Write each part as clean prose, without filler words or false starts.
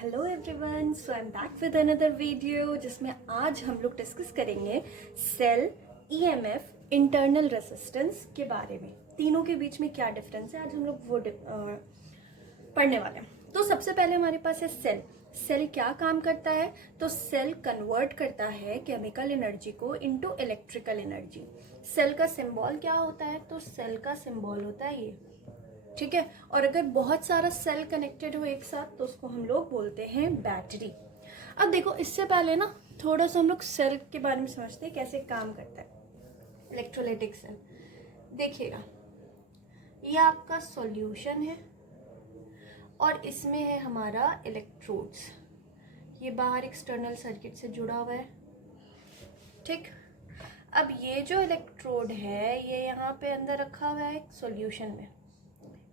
Hello everyone, so I am back with another video जिसमें आज हम लोग डिस्कस करेंगे सेल, ईएमएफ, इंटरनल रेजिस्टेंस के बारे में। तीनों के बीच में क्या डिफरेंस है आज हम लोग वो पढ़ने वाले हैं। तो सबसे पहले हमारे पास है सेल। सेल क्या काम करता है? तो सेल कन्वर्ट करता है केमिकल एनर्जी को इनटू इलेक्ट्रिकल एनर्जी। सेल का सिंबल क्या होता है? तो सेल का सिंबल होता है ये, ठीक है। और अगर बहुत सारा सेल कनेक्टेड हो एक साथ तो उसको हम लोग बोलते हैं बैटरी। अब देखो, इससे पहले ना थोड़ा सा हम लोग सेल के बारे में समझते हैं कैसे काम करता है इलेक्ट्रोलाइटिक सेल। देखिएगा, ये आपका सॉल्यूशन है और इसमें है हमारा इलेक्ट्रोड्स। ये बाहर एक्सटर्नल सर्किट से जुड़ा हुआ है, ठीक। अब ये जो इलेक्ट्रोड है ये यहाँ पे अंदर रखा हुआ है सॉल्यूशन में,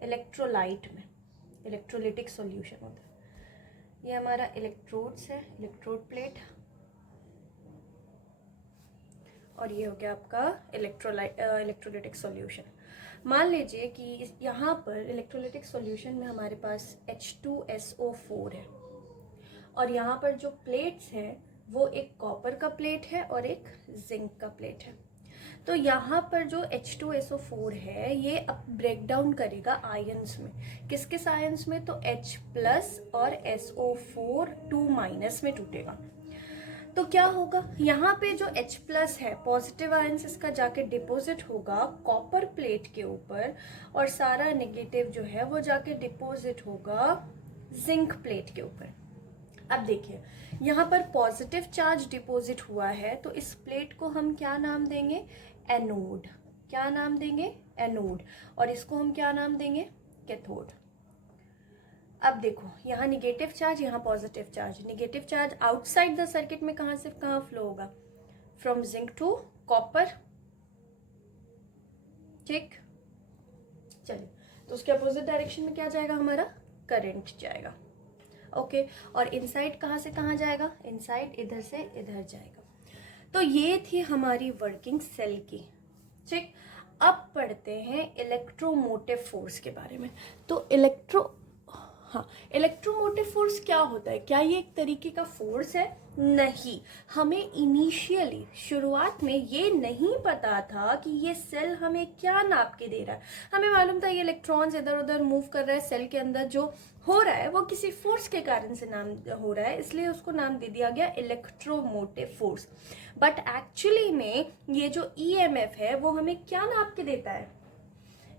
इलेक्ट्रोलाइट में, इलेक्ट्रोलिटिक सॉल्यूशन होता है। ये हमारा इलेक्ट्रोड्स है, इलेक्ट्रोड प्लेट, और ये हो गया आपका इलेक्ट्रोलिटिक सॉल्यूशन। मान लीजिए कि यहाँ पर इलेक्ट्रोलिटिक सॉल्यूशन में हमारे पास H2SO4 है और यहाँ पर जो प्लेट्स हैं वो एक कॉपर का प्लेट है और एक जिंक का प्लेट है। तो यहाँ पर जो H2SO4 है ये अब ब्रेक डाउन करेगा आयंस में। किस किस आयंस में? तो H+ और SO4 2- में टूटेगा। तो क्या होगा? यहाँ पे जो H+ है पॉजिटिव आयंस इसका जाके डिपॉजिट होगा कॉपर प्लेट के ऊपर, और सारा नेगेटिव जो है वो जाके डिपॉजिट होगा जिंक प्लेट के ऊपर। अब देखिए, यहाँ पर पॉजिटिव चार्ज डिपॉजिट हुआ है तो इस प्लेट को हम क्या नाम देंगे? एनोड। क्या नाम देंगे? एनोड। और इसको हम क्या नाम देंगे? कैथोड। अब देखो, यहाँ निगेटिव चार्ज, यहाँ positive charge. Negative charge outside the circuit में कहाँ से कहाँ फ्लो होगा? फ्रॉम जिंक टू कॉपर, ठीक। चलिए, तो उसके अपोजिट डायरेक्शन में क्या जाएगा? हमारा करंट जाएगा, ओके। और इनसाइड कहाँ से कहाँ जाएगा? इनसाइड इधर से इधर जाएगा। तो ये थी हमारी वर्किंग सेल की, ठीक। अब पढ़ते हैं इलेक्ट्रोमोटिव फोर्स के बारे में। तो इलेक्ट्रोमोटिव फोर्स क्या होता है? क्या ये एक तरीके का फोर्स है? नहीं। हमें इनिशियली शुरुआत में ये नहीं पता था कि ये सेल हमें क्या नाप के दे रहा है। हमें मालूम था ये इलेक्ट्रॉन्स इधर उधर मूव कर रहा है, सेल के अंदर जो हो रहा है वो किसी फोर्स के कारण से नाम हो रहा है, इसलिए उसको नाम दे दिया गया इलेक्ट्रोमोटिव फोर्स। बट एक्चुअली में ये जो ईएमएफ है वो हमें क्या नाप के देता है?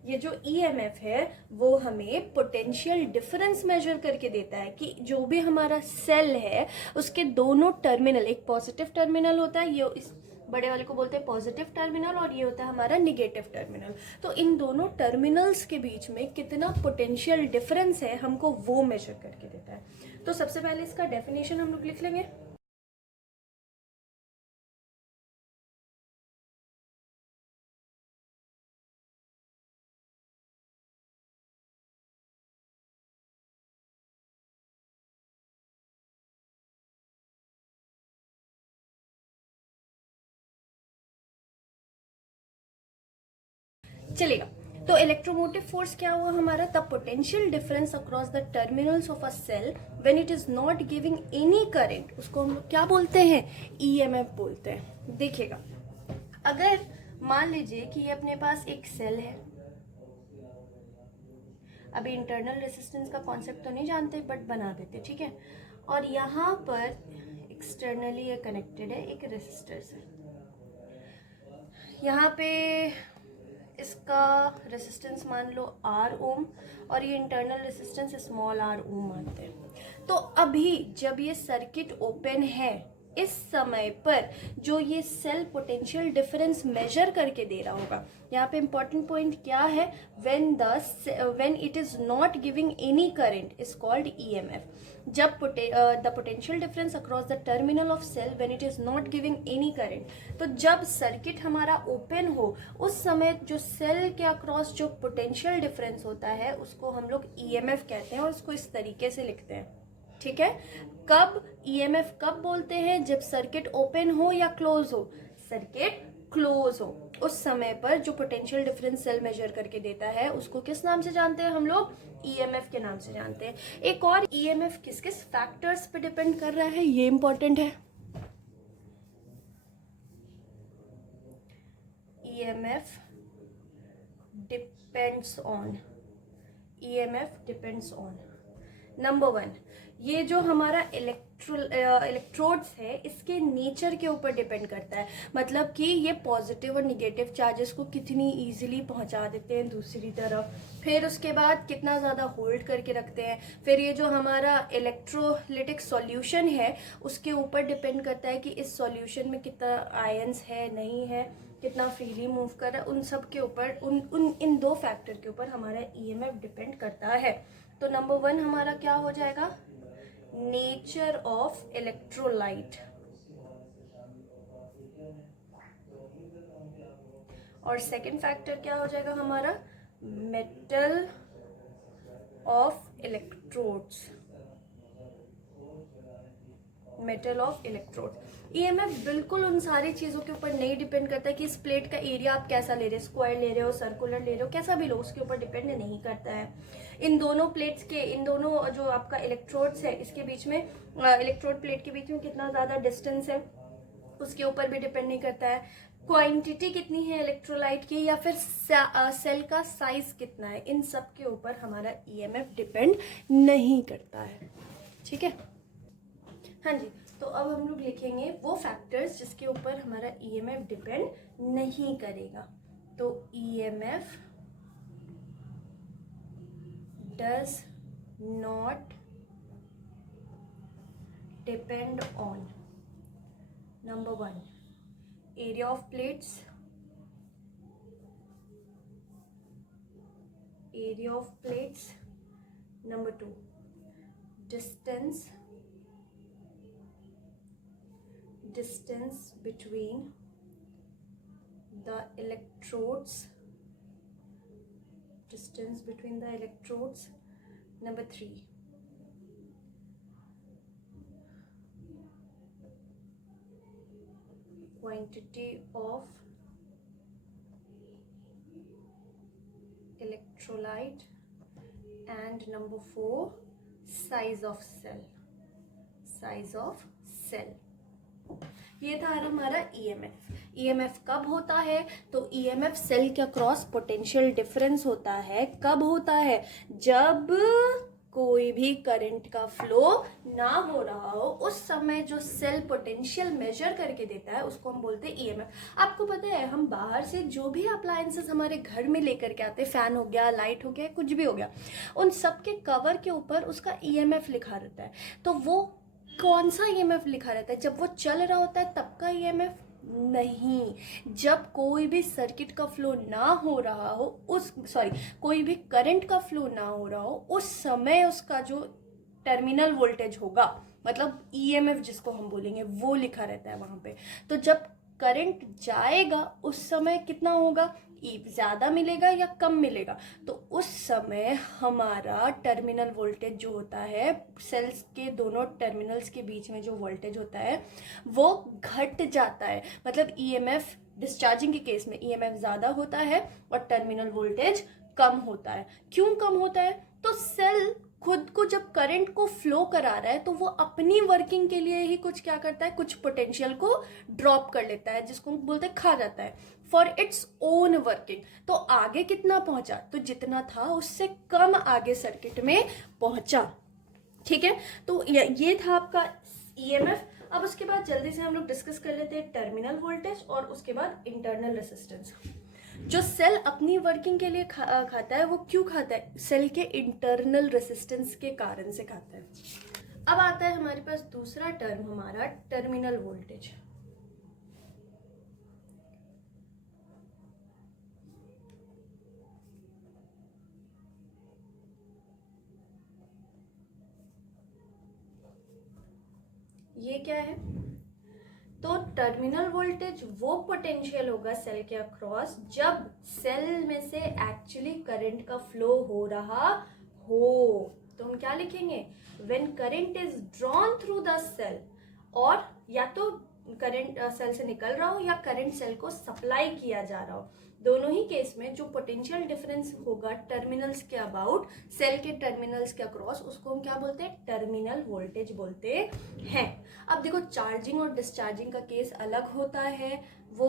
ये जो ईएमएफ है वो हमें पोटेंशियल डिफरेंस मेजर करके देता है कि जो भी हमारा सेल है उसके दोनों टर्मिनल, एक पॉजिटिव टर्मिनल होता है, ये इस बड़े वाले को बोलते हैं पॉजिटिव टर्मिनल, और ये होता है हमारा निगेटिव टर्मिनल। तो इन दोनों टर्मिनल्स के बीच में कितना पोटेंशियल डिफरेंस है हमको वो मेजर करके देता है। तो सबसे पहले इसका डेफिनेशन हम लोग लिख लेंगे। चलेगा। तो इलेक्ट्रोमोटिव फोर्स क्या हुआ हमारा? The potential difference across the terminals of a cell when it is not giving any current, उसको हम लोग क्या बोलते हैं? ईएमएफ बोलते हैं। देखिएगा, अगर मान लीजिए कि ये अपने पास एक सेल है, अभी इंटरनल रेजिस्टेंस का कॉन्सेप्ट तो नहीं जानते बट बना देते, ठीक है। और यहाँ पर एक्सटर्नली ये कनेक्टेड है एक रेजिस्टर से, यहाँ पे इसका रेसिस्टेंस मान लो R ओम और ये इंटरनल रेसिस्टेंस स्मॉल r ओम मानते हैं। तो अभी जब ये सर्किट ओपन है इस समय पर जो ये सेल पोटेंशियल डिफरेंस मेजर करके दे रहा होगा, यहाँ पे इंपॉर्टेंट पॉइंट क्या है? When it is not giving any current is called EMF. जब the potential difference across the terminal of cell when it is not giving any current, तो जब सर्किट हमारा ओपन हो उस समय जो सेल के अक्रॉस जो पोटेंशियल डिफरेंस होता है उसको हम लोग ईएमएफ कहते हैं और उसको इस तरीके से लिखते हैं, ठीक है। कब ईएमएफ कब बोलते हैं? जब सर्किट ओपन हो या क्लोज हो। सर्किट क्लोज हो, उस समय पर जो पोटेंशियल डिफरेंस सेल मेजर करके देता है उसको किस नाम से जानते हैं हम लोग? ईएमएफ के नाम से जानते हैं। एक और, ईएमएफ किस किस फैक्टर्स पे डिपेंड कर रहा है, ये इंपॉर्टेंट है। EMF depends on, EMF depends on number 1, ये जो हमारा इलेक्ट्रोड्स है इसके नेचर के ऊपर डिपेंड करता है। मतलब कि ये पॉजिटिव और निगेटिव चार्जेस को कितनी इजीली पहुंचा देते हैं दूसरी तरफ, फिर उसके बाद कितना ज़्यादा होल्ड करके रखते हैं, फिर ये जो हमारा इलेक्ट्रोलिटिक सॉल्यूशन है उसके ऊपर डिपेंड करता है कि इस सॉल्यूशन में कितना आयंस है, नहीं है, कितना फ्रीली मूव कर रहा है, उन सब के ऊपर, इन 2 फैक्टर के ऊपर हमारा ईएमएफ डिपेंड करता है। तो नंबर 1 हमारा क्या हो जाएगा? Nature of electrolyte. और सेकंड फैक्टर क्या हो जाएगा हमारा? Metal of electrodes, metal of electrode. EMF बिल्कुल उन सारी चीज़ों के ऊपर नहीं डिपेंड करता है कि इस प्लेट का एरिया आप कैसा ले रहे हो, स्क्वायर ले रहे हो, सर्कुलर ले रहे हो, कैसा भी लो, उसके ऊपर डिपेंड नहीं करता है। इन दोनों प्लेट्स के, इन दोनों जो आपका इलेक्ट्रोड्स है इसके बीच में, इलेक्ट्रोड प्लेट के बीच में कितना ज़्यादा डिस्टेंस है उसके ऊपर भी डिपेंड नहीं करता है। क्वांटिटी कितनी है इलेक्ट्रोलाइट की, या फिर सेल का साइज कितना है, इन सब के ऊपर हमारा ईएमएफ डिपेंड नहीं करता है। ठीक है, हाँ जी। तो अब हम लोग लिखेंगे वो फैक्टर्स जिसके ऊपर हमारा ईएमएफ डिपेंड नहीं करेगा। तो EMF does not depend on number 1 area of plates, area of plates, number 2 distance between the electrodes, distance between the electrodes, number 3 quantity of electrolyte, and number 4 size of cell, size of cell। ये था हमारा EMF. EMF कब होता है? तो EMF cell के across potential difference होता है। कब होता है? जब कोई भी करंट का फ्लो ना हो रहा हो, उस समय जो सेल पोटेंशियल मेजर करके देता है उसको हम बोलते हैं ईएमएफ। आपको पता है हम बाहर से जो भी अप्लायंसेस हमारे घर में लेकर के आते हैं, फैन हो गया, लाइट हो गया, कुछ भी हो गया, उन सब के कवर के ऊपर उसका ईएमएफ लिखा रहता है। तो वो कौन सा ईएमएफ लिखा रहता है? जब वो चल रहा होता है तब का ईएमएफ नहीं, जब कोई भी सर्किट का फ्लो ना हो रहा हो, कोई भी करंट का फ्लो ना हो रहा हो, उस समय उसका जो टर्मिनल वोल्टेज होगा, मतलब ईएमएफ जिसको हम बोलेंगे, वो लिखा रहता है वहां पे। तो जब करंट जाएगा उस समय कितना होगा, ज़्यादा मिलेगा या कम मिलेगा, तो उस समय हमारा टर्मिनल वोल्टेज जो होता है, सेल्स के दोनों टर्मिनल्स के बीच में जो वोल्टेज होता है वो घट जाता है। मतलब ईएमएफ डिस्चार्जिंग के केस में ईएमएफ ज़्यादा होता है और टर्मिनल वोल्टेज कम होता है। क्यों कम होता है? तो सेल खुद को जब करंट को फ्लो करा रहा है तो वो अपनी वर्किंग के लिए ही कुछ क्या करता है, कुछ पोटेंशियल को ड्रॉप कर लेता है, जिसको बोलते हैं खा जाता है, फॉर इट्स ओन वर्किंग। तो आगे कितना पहुंचा? तो जितना था उससे कम आगे सर्किट में पहुंचा। ठीक है, तो ये था आपका ईएमएफ। अब उसके बाद जल्दी से हम लोग डिस्कस कर लेते हैं टर्मिनल वोल्टेज और उसके बाद इंटरनल रेसिस्टेंस। जो सेल अपनी वर्किंग के लिए खाता है, वो क्यों खाता है? सेल के इंटरनल रेसिस्टेंस के कारण से खाता है। अब आता है हमारे पास दूसरा टर्म, हमारा टर्मिनल वोल्टेज। ये क्या है? तो टर्मिनल वोल्टेज वो पोटेंशियल होगा सेल के अक्रॉस जब सेल में से एक्चुअली करंट का फ्लो हो रहा हो। तो हम क्या लिखेंगे? When current is drawn through the cell, और या तो करंट सेल से निकल रहा हो या करंट सेल को सप्लाई किया जा रहा हो, दोनों ही केस में जो पोटेंशियल डिफरेंस होगा टर्मिनल्स के अबाउट, सेल के टर्मिनल्स के अक्रॉस, उसको हम क्या बोलते हैं, टर्मिनल वोल्टेज बोलते हैं। अब देखो चार्जिंग और डिस्चार्जिंग का केस अलग होता है, वो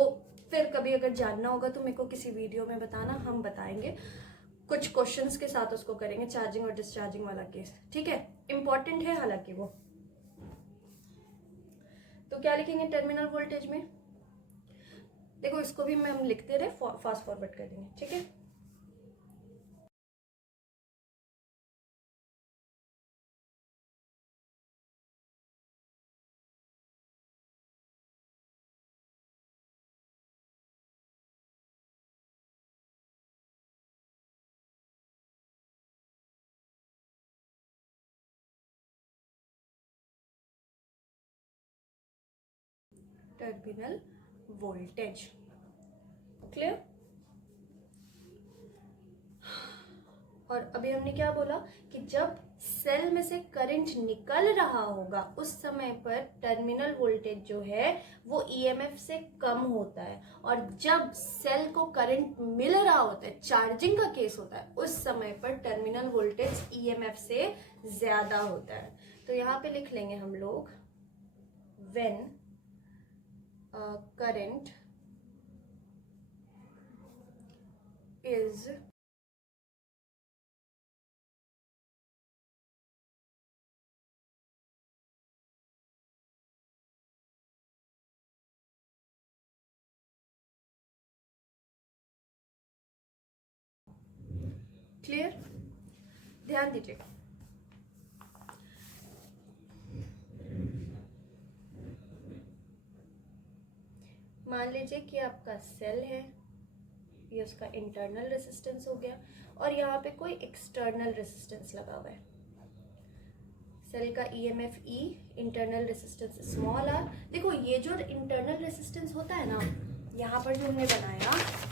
फिर कभी अगर जानना होगा तो मेरे को किसी वीडियो में बताना, हम बताएंगे कुछ क्वेश्चंस के साथ उसको करेंगे, चार्जिंग और डिस्चार्जिंग वाला केस, ठीक है, इंपॉर्टेंट है हालांकि वो। तो क्या लिखेंगे टर्मिनल वोल्टेज में, देखो इसको भी हम लिखते रहे, फास्ट फॉरवर्ड कर देंगे, ठीक है। Terminal voltage, clear. और अभी हमने क्या बोला कि जब सेल में से करंट निकल रहा होगा उस समय पर टर्मिनल वोल्टेज जो है वो ईएमएफ से कम होता है, और जब सेल को करंट मिल रहा होता है, चार्जिंग का केस होता है, उस समय पर टर्मिनल वोल्टेज ईएमएफ से ज्यादा होता है। तो यहाँ पे लिख लेंगे हम लोग व्हेन करंट is क्लियर, ध्यान दीजिएगा। मान लीजिए कि आपका सेल है, ये उसका इंटरनल रेसिस्टेंस हो गया, और यहाँ पे कोई एक्सटर्नल रेसिस्टेंस लगा हुआ है। सेल का EMF E, internal resistance small R. देखो ये जो इंटरनल रेसिस्टेंस होता है ना, यहाँ पर जो हमने बनाया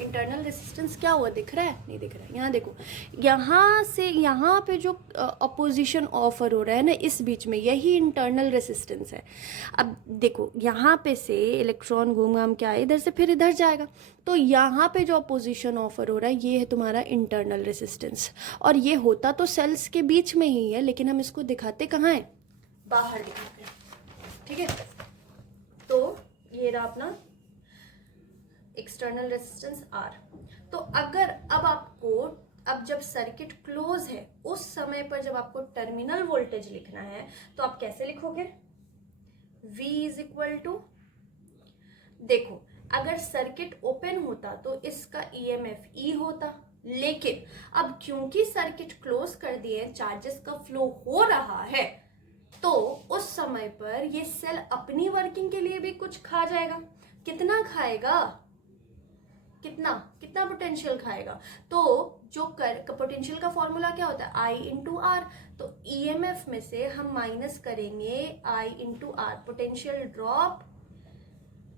इंटरनल रेसिस्टेंस, क्या हुआ, दिख रहा है, नहीं दिख रहा है, यहाँ देखो, यहाँ से यहाँ पे जो अपोजिशन ऑफर हो रहा है ना, इस बीच में यही इंटरनल रेसिस्टेंस है। अब देखो यहाँ पे से इलेक्ट्रॉन घूम घाम के आए इधर से, फिर इधर जाएगा, तो यहाँ पे जो अपोजिशन ऑफर हो रहा है ये है तुम्हारा इंटरनल रेसिस्टेंस। और ये होता तो सेल्स के बीच में ही है, लेकिन हम इसको दिखाते कहाँ है, बाहर दिखाते हैं, ठीक है। तो ये रहा अपना एक्सटर्नल रेसिस्टेंस आर। तो अगर अब जब सर्किट क्लोज है उस समय पर जब आपको टर्मिनल वोल्टेज लिखना है तो आप कैसे लिखोगे, V इज इक्वल टू, देखो अगर सर्किट ओपन होता तो इसका ईएमएफ ई होता, लेकिन अब क्योंकि सर्किट क्लोज कर दिए, चार्जेस का फ्लो हो रहा है, तो उस समय पर ये सेल अपनी वर्किंग के लिए भी कुछ खा जाएगा। कितना खाएगा, कितना पोटेंशियल खाएगा, तो जो पोटेंशियल का फॉर्मूला क्या होता है, आई इंटू आर। तो ईएमएफ में से हम माइनस करेंगे आई इंटू आर, पोटेंशियल ड्रॉप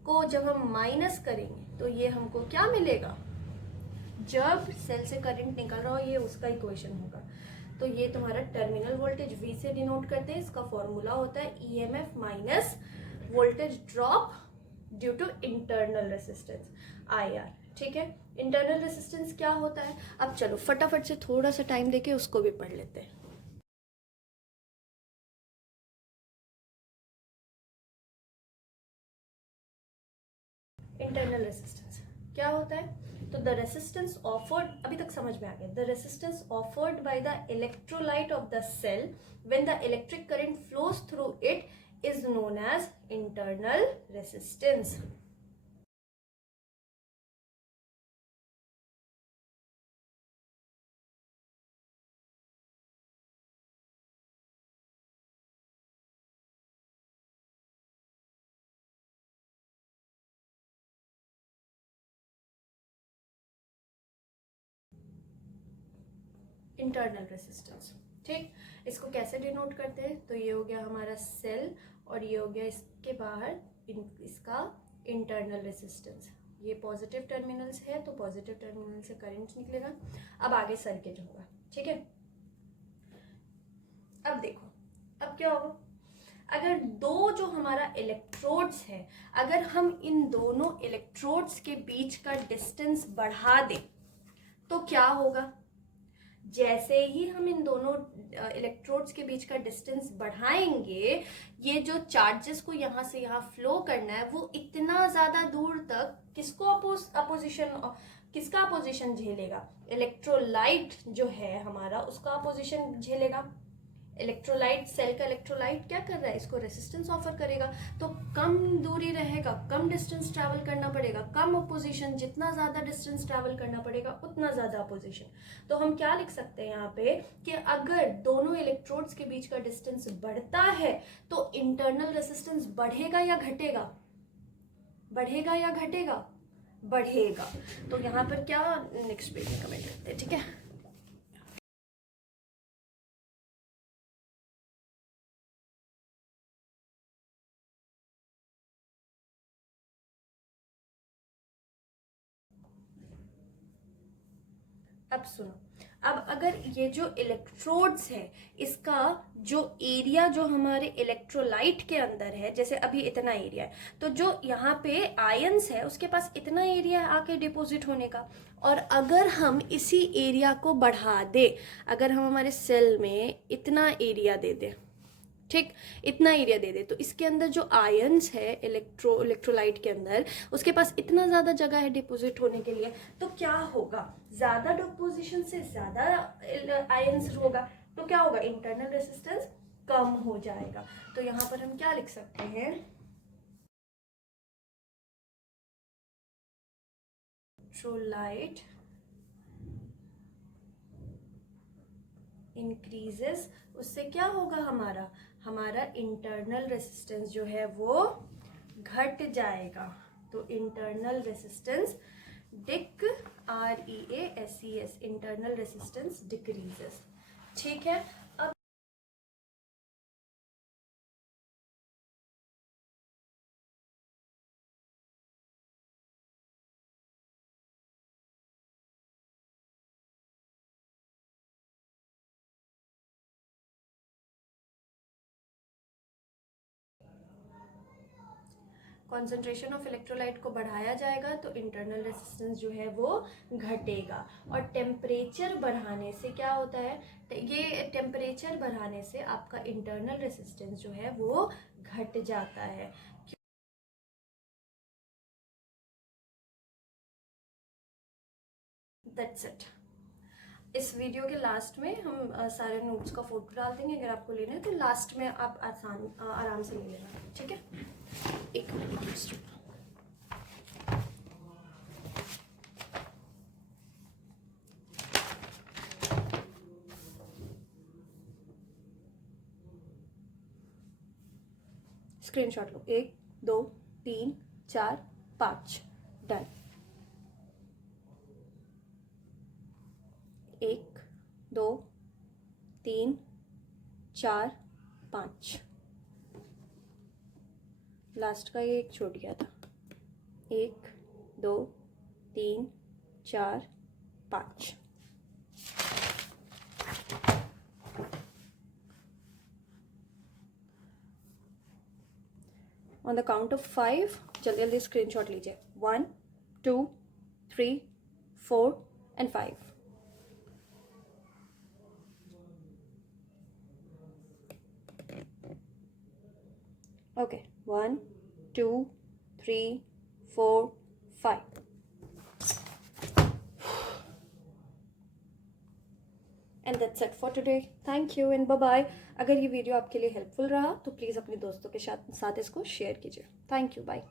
को जब हम माइनस करेंगे तो ये हमको क्या मिलेगा, जब सेल से करंट निकल रहा हो, ये उसका इक्वेशन होगा। तो ये तुम्हारा टर्मिनल वोल्टेज V से डिनोट करते हैं, इसका फॉर्मूला होता है EMF minus voltage drop due to internal resistance IR, ठीक है। इंटरनल रेसिस्टेंस क्या होता है, अब चलो फटाफट से थोड़ा सा टाइम देके उसको भी पढ़ लेते हैं। इंटरनल रेसिस्टेंस क्या होता है, तो द रेसिस्टेंस ऑफर्ड, अभी तक समझ में आ गया, the resistance offered by the electrolyte of the cell when the electric current flows through it is known as internal resistance. Internal resistance, ठीक। इसको कैसे डिनोट करते हैं, तो ये हो गया हमारा सेल, और ये हो गया इसके बाहर इसका इंटरनल रेसिस्टेंस। ये पॉजिटिव टर्मिनल्स है तो पॉजिटिव टर्मिनल से करंट निकलेगा। अब आगे सर्किट होगा, ठीक है। अब देखो अब क्या होगा, अगर दो जो हमारा इलेक्ट्रोड्स है, अगर हम इन दोनों इलेक्ट्रोड्स के बीच का डिस्टेंस बढ़ा दें तो क्या होगा? जैसे ही हम इन दोनों इलेक्ट्रोड्स के बीच का डिस्टेंस बढ़ाएंगे, ये जो चार्जेस को यहाँ से यहाँ फ्लो करना है वो इतना ज्यादा दूर तक किसका अपोजिशन झेलेगा? इलेक्ट्रोलाइट जो है हमारा, उसका अपोजिशन झेलेगा। इलेक्ट्रोलाइट, सेल का इलेक्ट्रोलाइट क्या कर रहा है? इसको रेसिस्टेंस ऑफर करेगा, तो कम दूरी रहेगा, कम डिस्टेंस ट्रैवल करना पड़ेगा, कम अपोजिशन, जितना ज्यादा डिस्टेंस ट्रैवल करना पड़ेगा उतना ज्यादा अपोजिशन। तो हम क्या लिख सकते हैं यहाँ पे कि अगर दोनों इलेक्ट्रोड्स के बीच का डिस्टेंस बढ़ता है तो इंटरनल रेसिस्टेंस बढ़ेगा या घटेगा? बढ़ेगा या घटेगा? बढ़ेगा। तो यहाँ पर क्या नेक्स्ट पेज में कमेंट करते हैं, ठीक है। अब सुनो, अब अगर ये जो इलेक्ट्रोड्स है, इसका जो एरिया जो हमारे इलेक्ट्रोलाइट के अंदर है, जैसे अभी इतना एरिया है, तो जो यहाँ पे आयंस है उसके पास इतना एरिया है आके डिपॉजिट होने का। और अगर हम इसी एरिया को बढ़ा दे, अगर हम हमारे सेल में इतना एरिया दे दें, ठीक, इतना एरिया दे दे, तो इसके अंदर जो आयंस है इलेक्ट्रोलाइट के अंदर, उसके पास इतना ज्यादा जगह है डिपॉजिट होने के लिए, तो क्या होगा? ज्यादा डिपोजिशन से ज्यादा आयंस होगा, तो क्या होगा? इंटरनल रेसिस्टेंस कम हो जाएगा। तो यहाँ पर हम क्या लिख सकते हैं? इलेक्ट्रोलाइट इंक्रीजेस, उससे क्या होगा? हमारा इंटरनल रेसिस्टेंस जो है वो घट जाएगा। तो internal resistance REASES, internal resistance decreases, ठीक है। अब कॉन्सेंट्रेशन ऑफ इलेक्ट्रोलाइट को बढ़ाया जाएगा तो इंटरनल रेसिस्टेंस जो है वो घटेगा। और टेम्परेचर बढ़ाने से क्या होता है? ये टेम्परेचर बढ़ाने से आपका इंटरनल रेसिस्टेंस जो है वो घट जाता है। That's it. इस वीडियो के लास्ट में हम सारे नोट्स का फोटो डाल देंगे, अगर आपको लेना है तो लास्ट में आप आराम से ले लेना, ठीक है। एक मिनट, स्क्रीनशॉट लो। 1 2 3 4 5, डन। 1 2 3 4 5, लास्ट का ये एक छूट गया था। 1 2 3 4 5। ऑन द काउंट ऑफ 5 जल्दी जल्दी स्क्रीनशॉट लीजिए। 1 2 3 4 and 5। Okay, 1 2 3 4 5। And that's it for today. Thank you and bye bye. अगर ये वीडियो आपके लिए हेल्पफुल रहा तो प्लीज़ अपने दोस्तों के साथ इसको शेयर कीजिए। Thank you, bye.